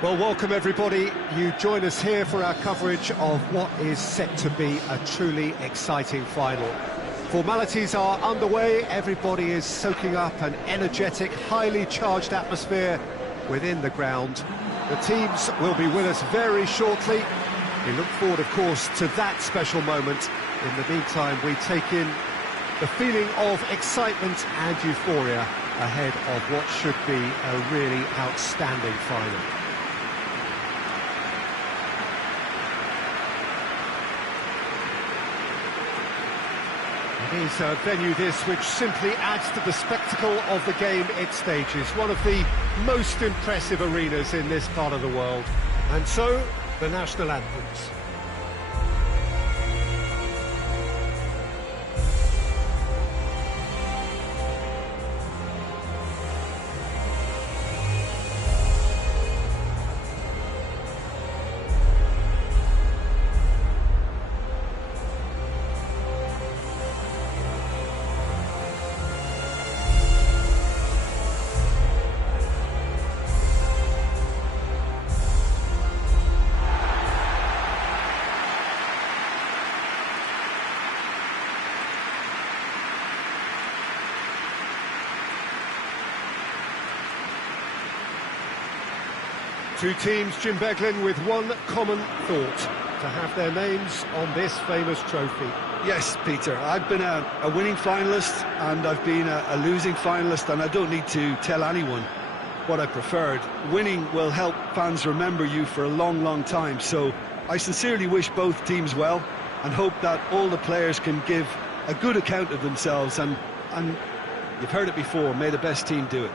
Well, welcome everybody. You join us here for our coverage of what is set to be a truly exciting final. Formalities are underway, everybody is soaking up an energetic, highly charged atmosphere within the ground. The teams will be with us very shortly. We look forward, of course, to that special moment. In the meantime, we take in the feeling of excitement and euphoria ahead of what should be a really outstanding final. It is a venue this which simply adds to the spectacle of the game it stages. One of the most impressive arenas in this part of the world. And so, the national anthems. Two teams, Jim Beglin, with one common thought, to have their names on this famous trophy. Yes, Peter, I've been a winning finalist and I've been a losing finalist, and I don't need to tell anyone what I preferred. Winning will help fans remember you for a long, long time, so I sincerely wish both teams well and hope that all the players can give a good account of themselves, and you've heard it before, may the best team do it.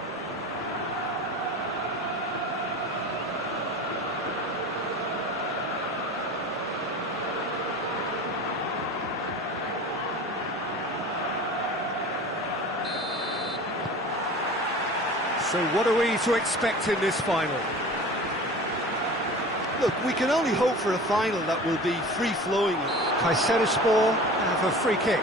So what are we to expect in this final? Look, we can only hope for a final that will be free-flowing. Kayserispor have a free kick.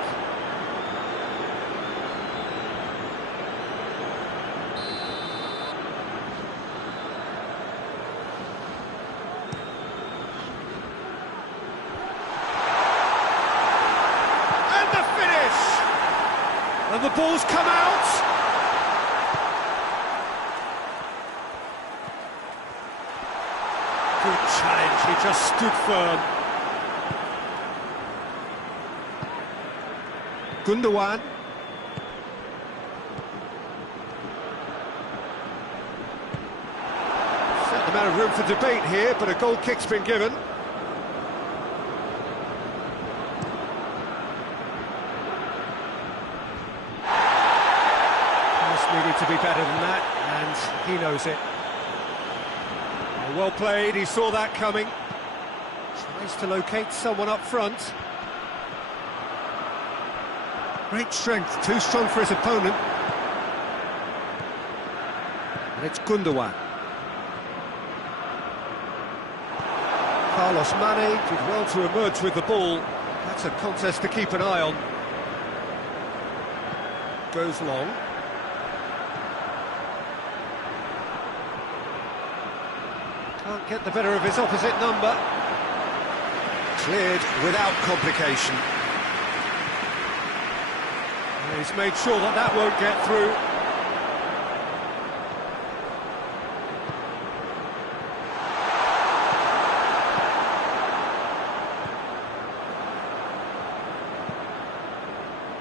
And the finish! And the ball's come out! Good challenge, he just stood firm. Gundogan. Certain amount of room for debate here, but a goal kick's been given. Pass needed to be better than that, and he knows it. Well played, he saw that coming. Tries to locate someone up front. Great strength, too strong for his opponent. And it's Gundogan. Carlos Mane did well to emerge with the ball. That's a contest to keep an eye on. Goes long. Can't get the better of his opposite number. Cleared without complication. And he's made sure that that won't get through.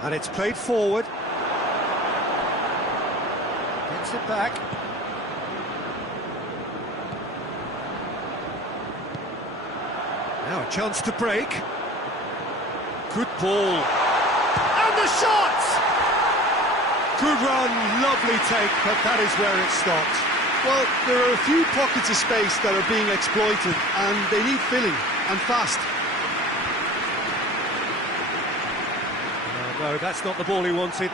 And it's played forward. Gets it back. Now a chance to break. Good ball. And the shot! Good run, lovely take, but that is where it stopped. Well, there are a few pockets of space that are being exploited, and they need filling, and fast. No, that's not the ball he wanted.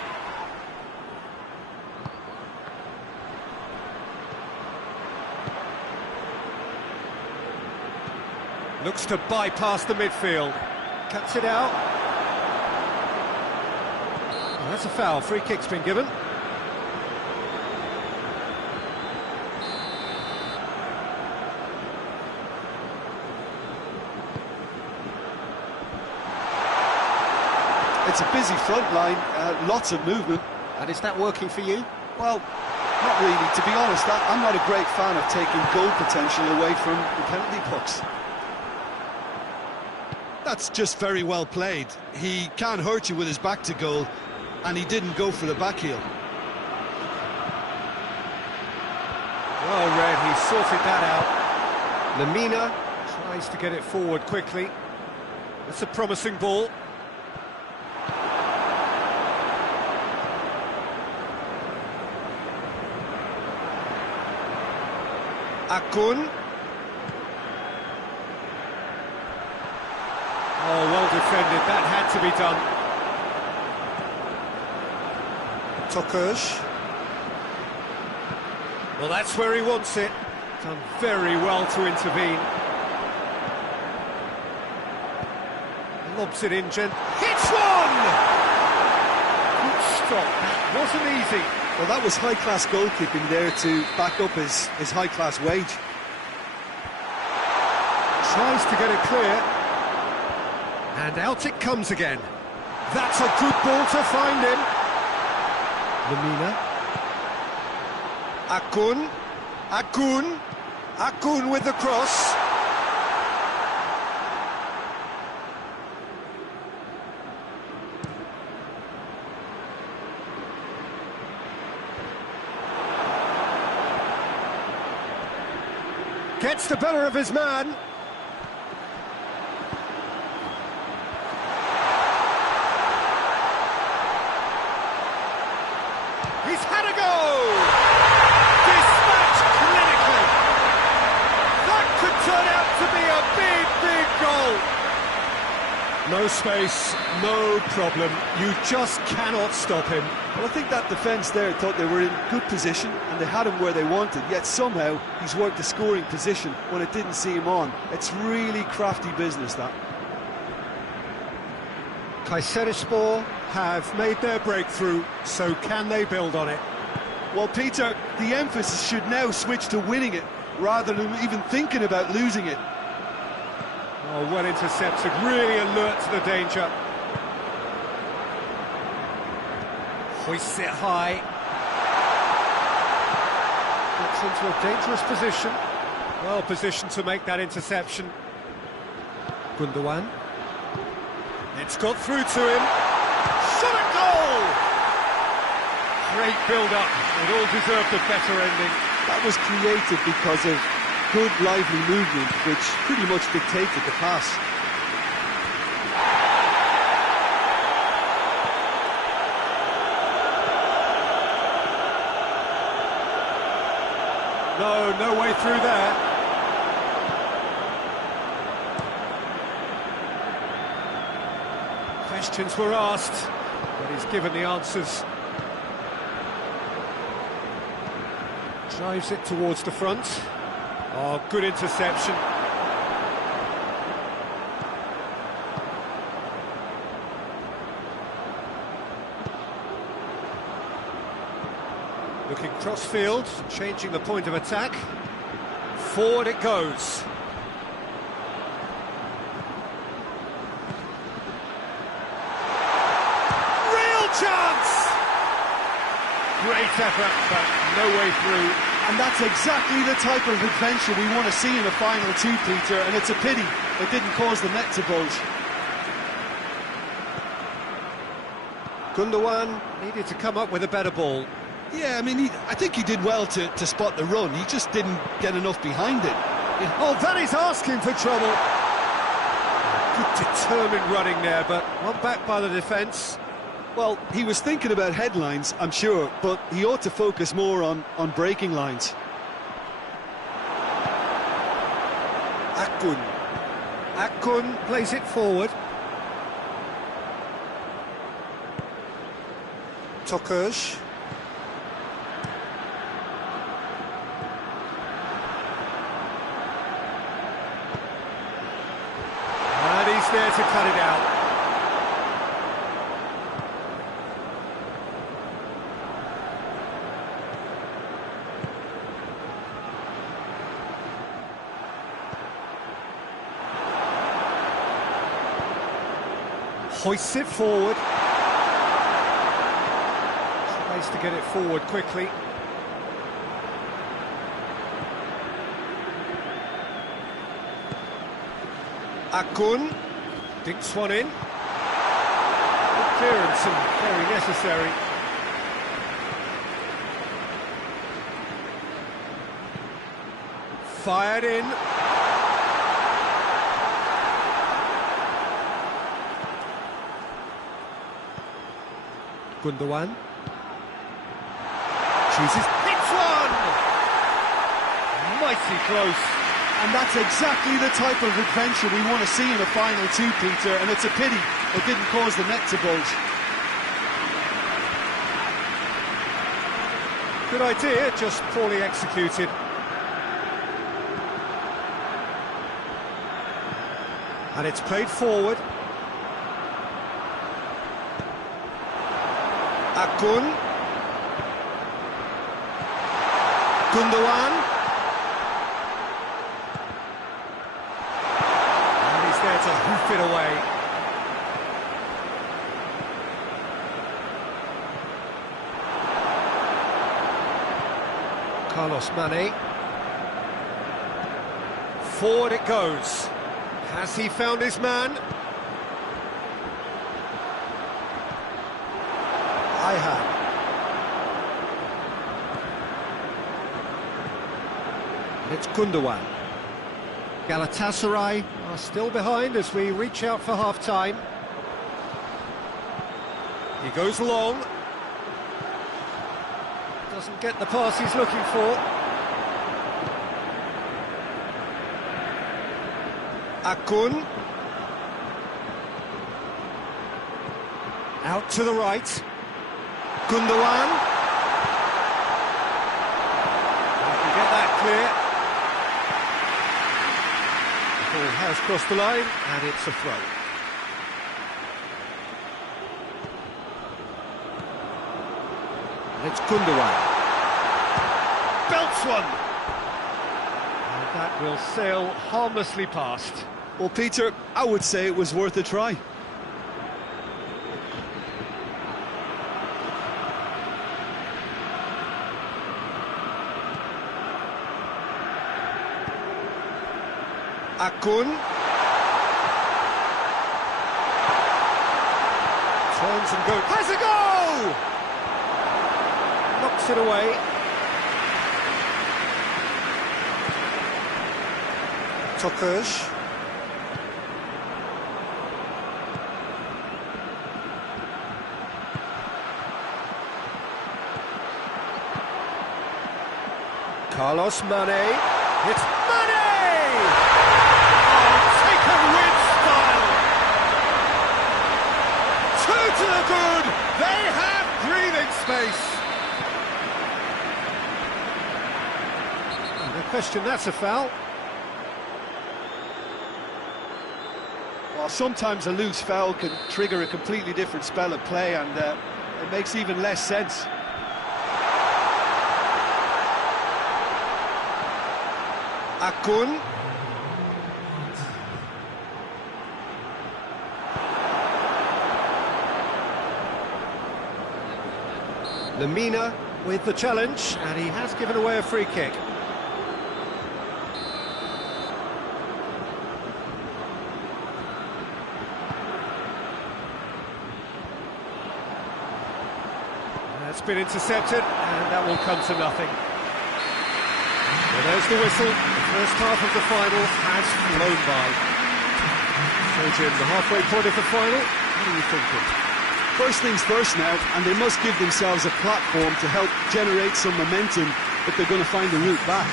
Looks to bypass the midfield. Cuts it out. Oh, that's a foul. Free kick's been given. it's a busy front line, lots of movement. And is that working for you? Well, not really. To be honest, I'm not a great fan of taking goal potential away from the penalty pucks. That's just very well played. He can't hurt you with his back to goal, and he didn't go for the back heel. Well read, he sorted that out. Lemina tries to get it forward quickly. It's a promising ball. Akun. Oh, well defended, that had to be done. Tokush. Well, that's where he wants it. Done very well to intervene. Lobs it in, hits one! Good stop, that wasn't easy. Well, that was high-class goalkeeping there to back up his high-class wage. Tries to get it clear. And out it comes again. That's a good ball to find him. Lemina. Akun with the cross. Gets the better of his man. He's had a go! Dispatched clinically. That could turn out to be a big, big goal. No space, no problem. You just cannot stop him. Well, I think that defence there thought they were in good position and they had him where they wanted, yet somehow he's worked the scoring position when it didn't see him on. It's really crafty business, that. Kayserispor have made their breakthrough, so can they build on it? Well, Peter, the emphasis should now switch to winning it, rather than even thinking about losing it. Oh, well intercepted, really alert to the danger. Hoists it high. Gets into a dangerous position. Well positioned to make that interception. Gundogan. It's got through to him. Shot at goal! Great build-up. It all deserved a better ending. That was created because of good, lively movement, which pretty much dictated the pass. No way through there. Questions were asked, but he's given the answers. Drives it towards the front. Oh, good interception. Looking cross-field, changing the point of attack. Forward it goes. Real chance! Great effort, but no way through. And that's exactly the type of adventure we want to see in a final two, Peter, and it's a pity it didn't cause the net to bulge. Gundogan needed to come up with a better ball. Yeah, I mean, I think he did well to spot the run. He just didn't get enough behind it. Oh, that is asking for trouble. Good determined running there, but one back by the defence. Well, he was thinking about headlines, I'm sure, but he ought to focus more on breaking lines. Akun plays it forward. Tokush. And he's there to cut it out. Hoists it forward. Space to get it forward quickly. Akun dinks one in. Good clearance and very necessary. Fired in. Gundogan chooses, hits one! Mighty close. And that's exactly the type of adventure we want to see in the final two, Peter, and it's a pity it didn't cause the net to bulge. Good idea, just poorly executed. And it's played forward. Akun. Gundogan. And he's there to hoof it away. Carlos Mane. Forward it goes. Has he found his man? I have. It's Gundogan. Galatasaray are still behind as we reach out for half-time. He goes long. Doesn't get the pass he's looking for. Akun. Out to the right. Gundogan. Get that clear. The ball has crossed the line, and it's a throw. And it's Gundogan. Belts one! And that will sail harmlessly past. Well, Peter, I would say it was worth a try. Akun turns and goes. Has a go! Knocks it away. Tokush. Carlos Mane. It's Mane! To the good, they have breathing space. No question, that's a foul. Well, sometimes a loose foul can trigger a completely different spell of play, and it makes even less sense. Akun. Lemina with the challenge, and he has given away a free kick. That's been intercepted, and that will come to nothing. Well, there's the whistle. The first half of the final has flown by. So, Jim, the halfway point of the final, what are you thinking? First things first now, and they must give themselves a platform to help generate some momentum if they're going to find the route back.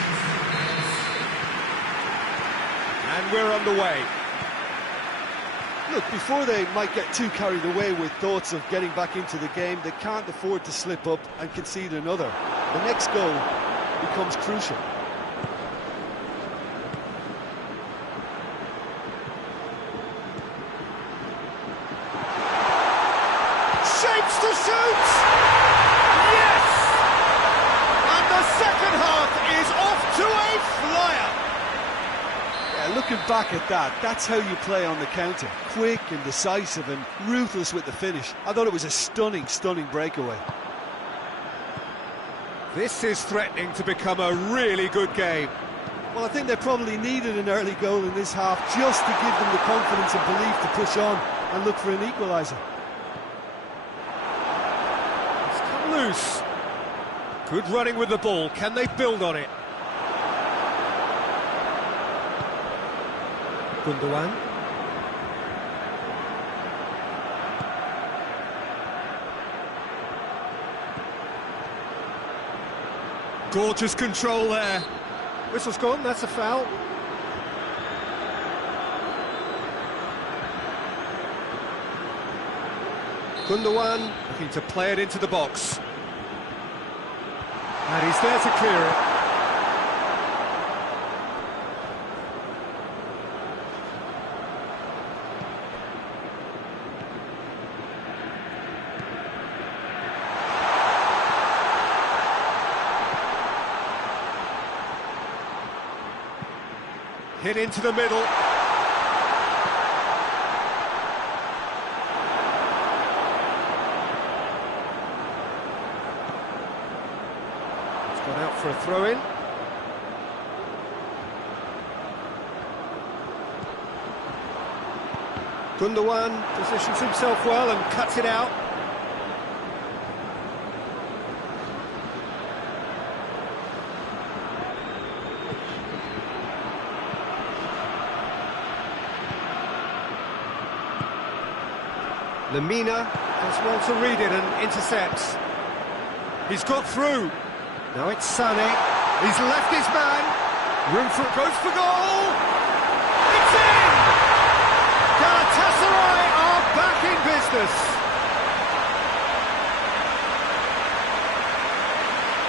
And we're underway. Look, before they might get too carried away with thoughts of getting back into the game, they can't afford to slip up and concede another. The next goal becomes crucial. Shapes to shoot! Yes! And the second half is off to a flyer! Yeah, looking back at that, that's how you play on the counter. Quick and decisive and ruthless with the finish. I thought it was a stunning, stunning breakaway. This is threatening to become a really good game. Well, I think they probably needed an early goal in this half just to give them the confidence and belief to push on and look for an equaliser. It's come loose. Good running with the ball. Can they build on it? Gundogan. Gorgeous control there. Whistle's gone, that's a foul. Gundogan looking to play it into the box. And he's there to clear it. Hit into the middle. It's gone out for a throw-in. Gundogan positions himself well and cuts it out. Lemina does well to read it and intercepts. He's got through. Now it's Sané. He's left his man. Room for goes for goal. It's in! Galatasaray are back in business.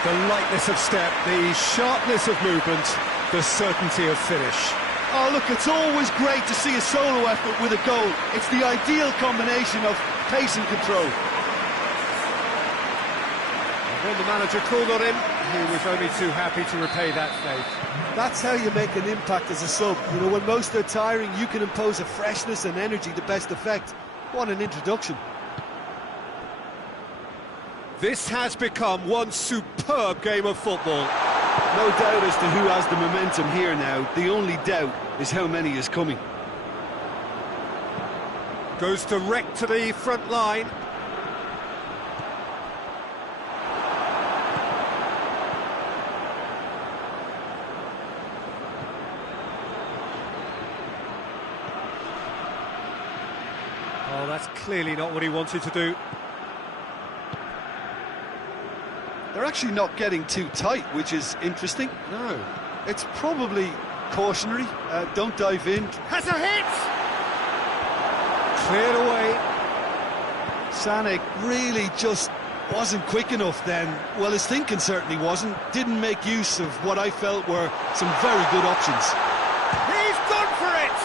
The lightness of step, the sharpness of movement, the certainty of finish. Oh, look, it's always great to see a solo effort with a goal. It's the ideal combination of pace and control. And when the manager called on him, he was only too happy to repay that faith. That's how you make an impact as a sub. You know, when most are tiring, you can impose a freshness and energy to best effect. What an introduction. This has become one superb game of football. No doubt as to who has the momentum here now. The only doubt is how many is coming. Goes direct to the front line. Oh, that's clearly not what he wanted to do. They're actually not getting too tight, which is interesting. No. It's probably cautionary. Don't dive in. Has a hit! Cleared away. Sané really just wasn't quick enough then. Well, his thinking certainly wasn't. Didn't make use of what I felt were some very good options. He's gone for it!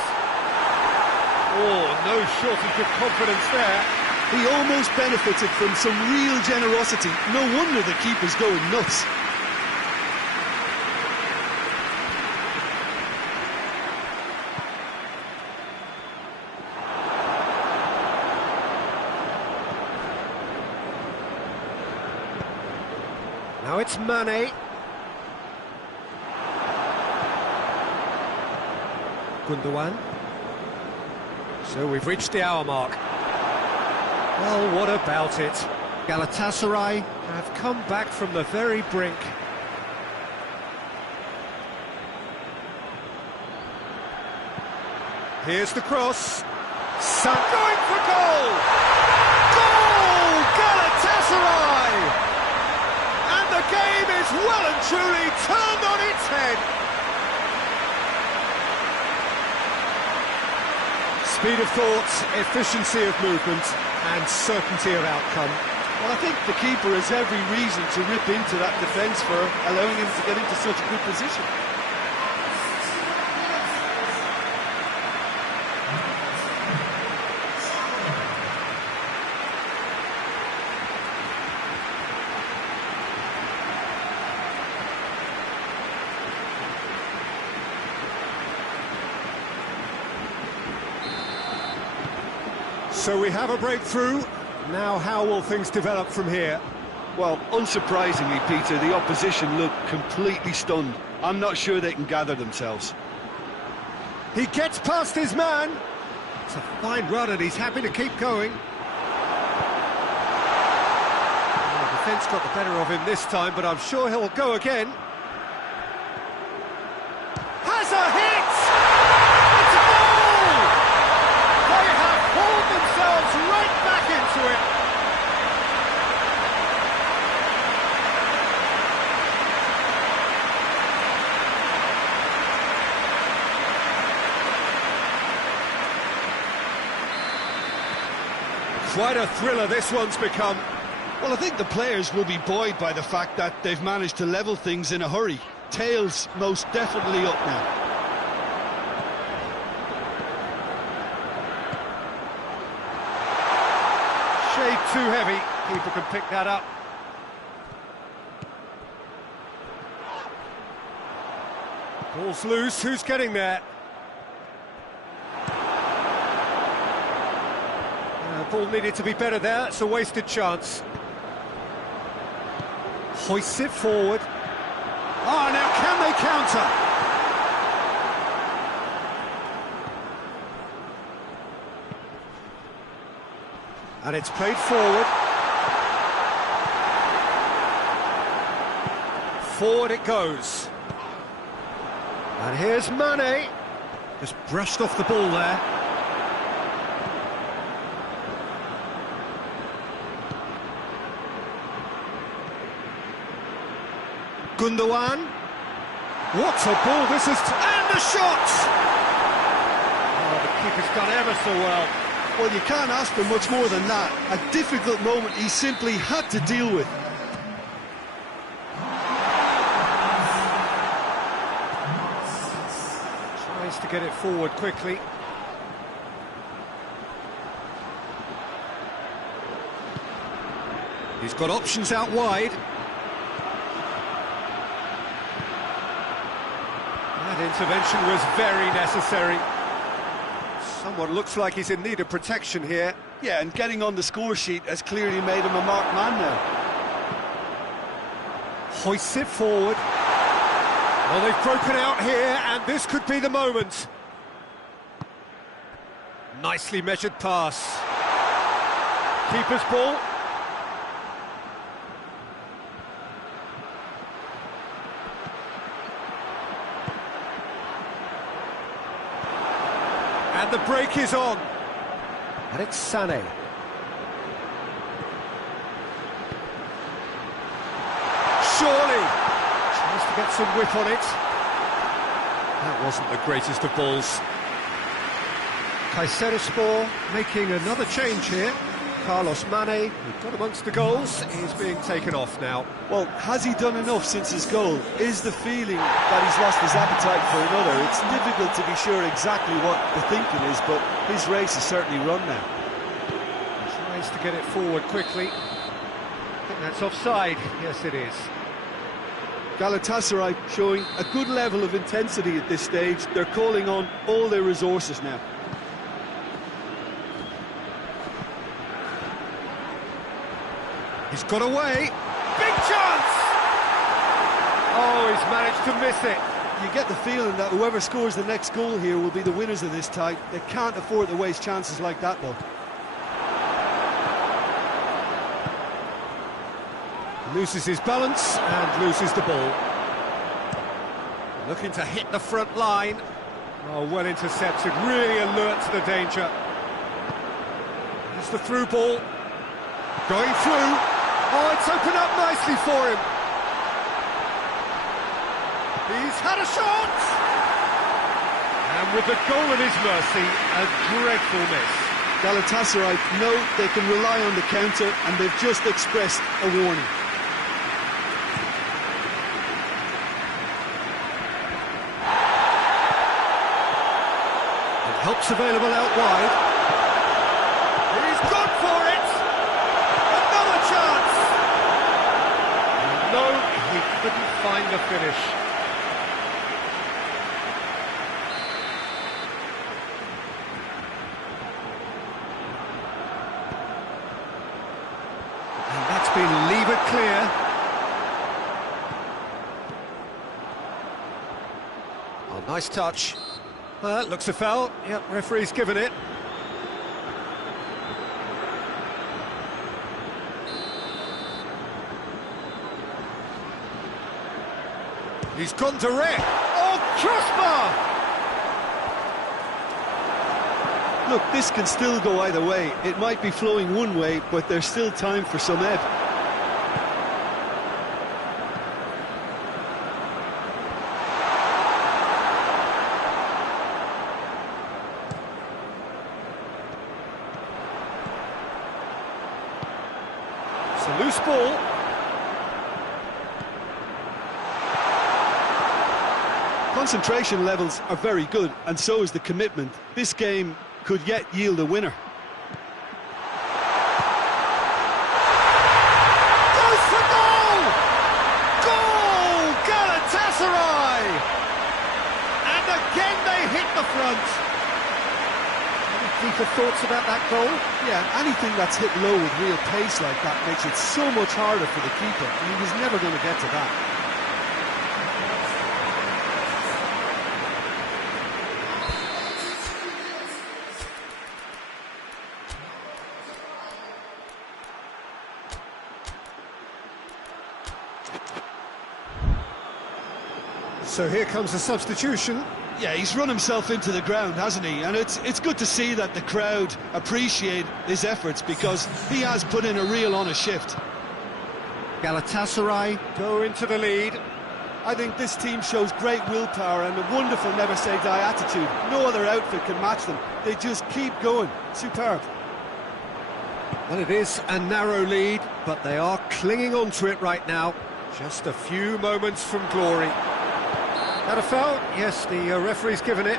Oh, no shortage of confidence there. He almost benefited from some real generosity. No wonder the keeper's going nuts. Now it's Mane. Gundogan. So we've reached the hour mark. Well, what about it? Galatasaray have come back from the very brink. Here's the cross. Son going for goal! Goal! Galatasaray! And the game is well and truly turned on its head. Speed of thought, efficiency of movement, and certainty of outcome. Well, I think the keeper has every reason to rip into that defence for allowing him to get into such a good position. So we have a breakthrough. Now how will things develop from here? Well, unsurprisingly, Peter, the opposition look completely stunned. I'm not sure they can gather themselves. He gets past his man. It's a fine run and he's happy to keep going. Well, the defence got the better of him this time, but I'm sure he'll go again. Has a hit! It's a goal! They have pulled themselves right back into it. Quite a thriller this one's become. Well, I think the players will be buoyed by the fact that they've managed to level things in a hurry. Tails most definitely up now. Shade too heavy. Keeper can pick that up. Ball's loose. Who's getting there? Ball needed to be better there. It's a wasted chance. Hoists it forward. Oh, now can they counter? And it's played forward. Forward it goes. And here's Mane. Just brushed off the ball there. Gundogan. What a ball this is. And the shot! Oh, the keeper's done ever so well. Well, you can't ask for much more than that. A difficult moment he simply had to deal with. Tries to get it forward quickly. He's got options out wide. That intervention was very necessary. Someone looks like he's in need of protection here. Yeah, and getting on the score sheet has clearly made him a marked man now. Hoists it forward. Well, they've broken out here, and this could be the moment. Nicely measured pass. Keeper's ball. And the break is on. And it's Sané. Surely. Tries to get some whip on it. That wasn't the greatest of balls. Kayserispor making another change here. Carlos Mane, who got amongst the goals, is being taken off now. Well, has he done enough since his goal? Is the feeling that he's lost his appetite for another? It's difficult to be sure exactly what the thinking is, but his race is certainly run now. Tries to get it forward quickly. I think that's offside. Yes, it is. Galatasaray showing a good level of intensity at this stage. They're calling on all their resources now. He's got away. Big chance! Oh, he's managed to miss it. You get the feeling that whoever scores the next goal here will be the winners of this tie. They can't afford to waste chances like that, though. Loses his balance and loses the ball. Looking to hit the front line. Oh, well intercepted, really alert to the danger. It's the through ball. Going through. Oh, it's opened up nicely for him. He's had a shot! And with the goal at his mercy, a dreadful miss. Galatasaray know they can rely on the counter, and they've just expressed a warning. And help's available out wide. He's gone for it! Another chance! No, he couldn't find the finish. And that's been levered clear. Oh, nice touch. Looks a foul. Yep, referee's given it. He's gone direct. Oh, crossbar! Look, this can still go either way. It might be flowing one way, but there's still time for some ebb. It's a loose ball. Concentration levels are very good, and so is the commitment. This game could yet yield a winner. Goes for goal! Goal! Galatasaray! And again they hit the front. Any deeper thoughts about that goal? Yeah, anything that's hit low with real pace like that makes it so much harder for the keeper, and he was never going to get to that. So here comes a substitution. Yeah, he's run himself into the ground, hasn't he? And it's good to see that the crowd appreciate his efforts, because he has put in a real honest shift. Galatasaray go into the lead. I think this team shows great willpower and a wonderful never-say-die attitude. No other outfit can match them. They just keep going. Superb. Well, it is a narrow lead, but they are clinging on to it right now. Just a few moments from glory. That a foul? Yes, the referee's given it.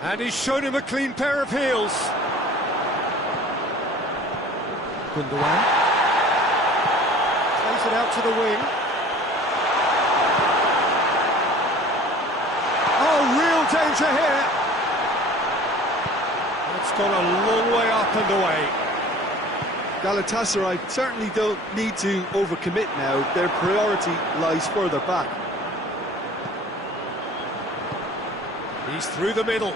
And he's shown him a clean pair of heels. Gundogan plays it out to the wing. Oh, real danger here. It's gone a long way up and away. Galatasaray certainly don't need to overcommit now. Their priority lies further back. He's through the middle.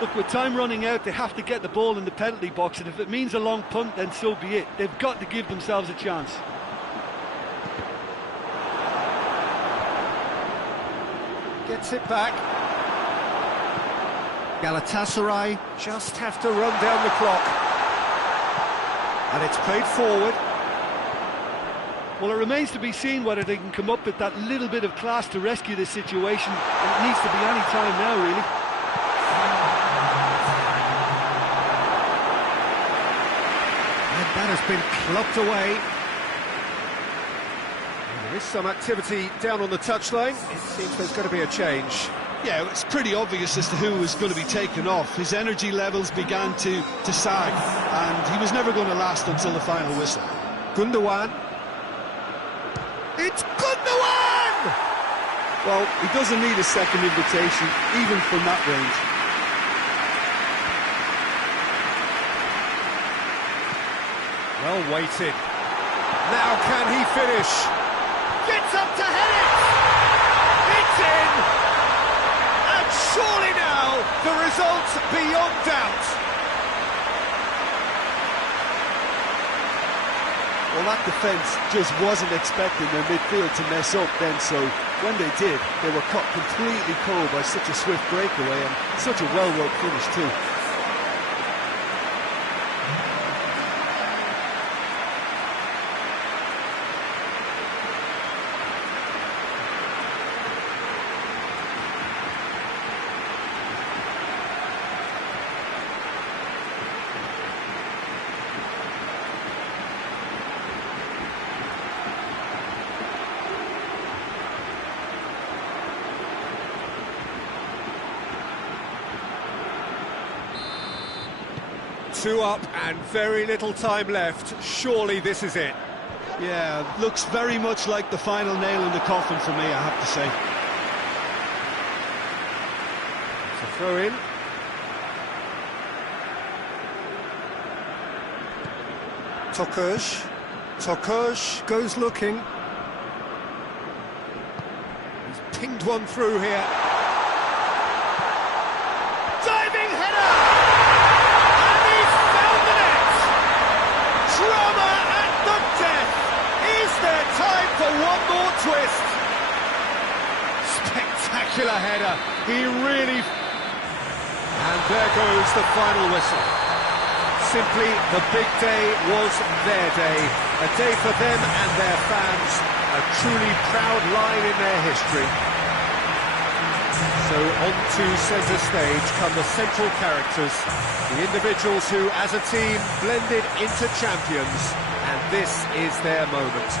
Look, with time running out, they have to get the ball in the penalty box, and if it means a long punt, then so be it. They've got to give themselves a chance. Gets it back. Galatasaray just have to run down the clock. And it's played forward. Well, it remains to be seen whether they can come up with that little bit of class to rescue this situation. And it needs to be any time now, really. And that has been clubbed away. There is some activity down on the touchline. It seems there's going to be a change. Yeah, it's pretty obvious as to who was going to be taken off. His energy levels began to sag, and he was never going to last until the final whistle. Gundogan. It's Gundogan! Well, he doesn't need a second invitation, even from that range. Well weighted. Now can he finish? Gets up to head it! It's in! And surely now, the result's beyond doubt. Well, that defence just wasn't expecting their midfield to mess up then, so when they did, they were caught completely cold by such a swift breakaway and such a well-worked finish too. Two up and very little time left. Surely this is it. Yeah, looks very much like the final nail in the coffin for me, I have to say. It's a throw in. Tokush goes looking. He's pinged one through here. Diving header! And he's found the net! Drama at the death! Is there time for one more twist? Spectacular header. He really... And there goes the final whistle. Simply, the big day was their day. A day for them and their fans. A truly proud line in their history. So on to centre stage come the central characters, the individuals who, as a team, blended into champions. And this is their moment.